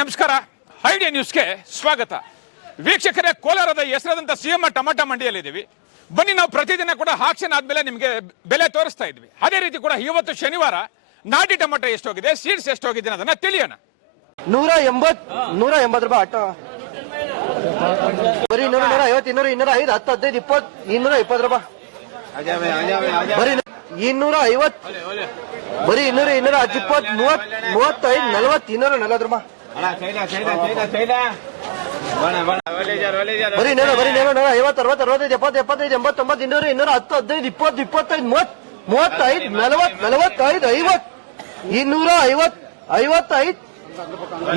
ನಮಸ್ಕಾರ. ಐಡಿಯಾ ನ್ಯೂಸ್ಗೆ ಸ್ವಾಗತ. ವೀಕ್ಷಕರೇ, ಕೋಲಾರದ ಹೆಸರಾದಂಥ ಸಿಎಂ ಟೊಮಾಟೊ ಮಂಡಿಯಲ್ಲಿದ್ದೀವಿ. ಬನ್ನಿ, ನಾವು ಪ್ರತಿದಿನ ಕೂಡ ಆಕ್ಷನ್ ಆದ್ಮೇಲೆ ನಿಮಗೆ ಬೆಲೆ ತೋರಿಸ್ತಾ ಇದ್ವಿ. ಅದೇ ರೀತಿ ಕೂಡ ಇವತ್ತು ಶನಿವಾರ ನಾಟಿ ಟೊಮಾಟೊ ಎಷ್ಟೋಗಿದೆ, ಸೀಡ್ಸ್ ಎಷ್ಟೋಗಿದೆ ಅದನ್ನ ತಿಳಿಯೋಣ. 180 ರೂಪಾಯಿ ಆಟೋ. ಬರೀ 150, 200, 205, 10, 15, 20, 220 ರೂಪಾಯಿ. ಬರೀ 250, ಬರೀ 200, 210, 20, 35, 40, 240 ರೂಪಾಯಿ. ಬರೀ 100, 50, 60, 65, 70, 75, 80, 90, 200, 210, 15, 20, 25, 30, 35, 40, 45, 50,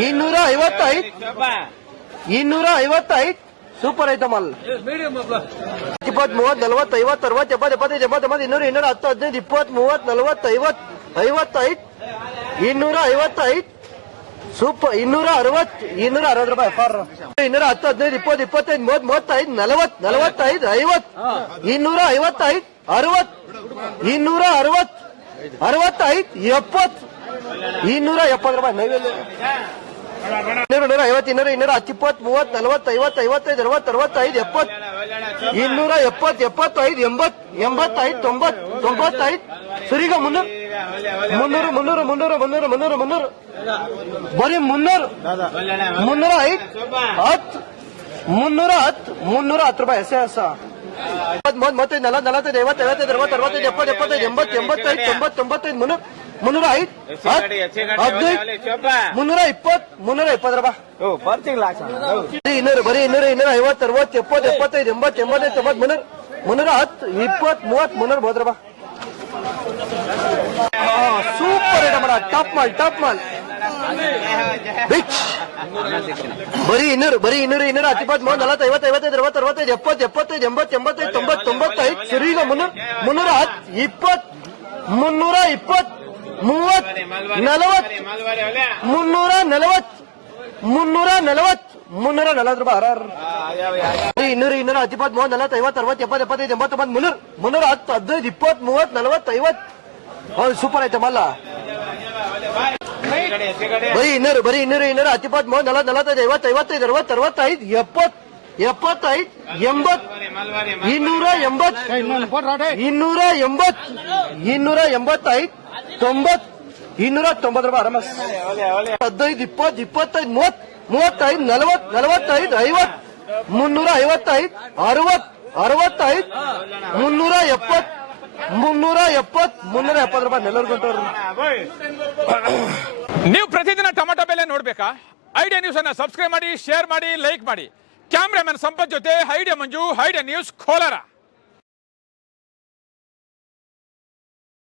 250, 55, 255 ಸೂಪರ್ ಐಟಮ್ ಅಲ್ಲ. 20, 30, 40, 50, 60, 70, 75, 80, 90, 200, 210, 15, 20, 30, 40, 50, 55, ಸೂಪರ್. 260, 260 ರೂಪಾಯಿ ಫಾರ್. 210, 15, 20, 25, 30, 35, 40, 45, 50, 255, 60, 260, 65, 70, 270 ರೂಪಾಯಿ. ನೈವೇದ್ಯ 150, 200, 210, 20, 30, 40, 50, 55, 60, 65, 70, 270, 75, 80, 85, 90, 95. ಸರಿಗ 300, ಬರೀ 300, 305, 10, 310 ರೂಪಾಯಿ. ಎಸ್ 35, 40, 45, 50, 55, 60, 65, 70, 75, 80, 85, 90, 95, 305, 15, 320, 320 ರೂಪಾಯಿ. ಬರೀ 200, 250, 60, 70, 75, 80, 85, 90, 310, 20, 30, 330 ರೂಪಾಯಿ. ಸೂಪರ್ ಐಟಮ್ ಅಣ್ಣ. ಟಾಪ್ ಮಾಲ್ ಬಿಚ್. ಬರೀ 200, 210, 20, 30, 40, 50, 55, 60, 65, 70, 75, 80, 85, 90, 95. ಸರಿಗ 310, 20, 320, 30, 40, 340, 340 ರೂಪಾಯಿ. 200, 210, 30, 40, 50, 60, 70, 75, 80, 90, 310, 15, 20, 30, 40, 50. ಸೂಪರ್ ಐಟಮ್ ಅಲ್ಲ. ಬರೀ 200, 210, 30, 40, 45, 50, 55, 60, 65, 70, 75, 80, 280, 285, 90, 290 ರೂಪಾಯಿ. ಆರಾಮ 15, 20, 25, 30, 35, 40, 45, 50, 355, 60, 65, 370, 370 ರೂಪಾಯಿ. ನೆಲ್ಲೂರು ನೀವು ಪ್ರತಿದಿನ ಟೊಮಾಟೊ ಬೆಲೆ ನೋಡ್ಬೇಕಾ? ಐಡಿಯಾ ನ್ಯೂಸ್ ಅನ್ನ ಸಬ್ಸ್ಕ್ರೈಬ್ ಮಾಡಿ, ಶೇರ್ ಮಾಡಿ, ಲೈಕ್ ಮಾಡಿ. ಕ್ಯಾಮ್ರಾಮನ್ ಸಂಪತ್ ಜೊತೆ ಐಡಿಯಾ ಮಂಜು, ಐಡಿಯಾ ನ್ಯೂಸ್ ಕೋಲಾರ.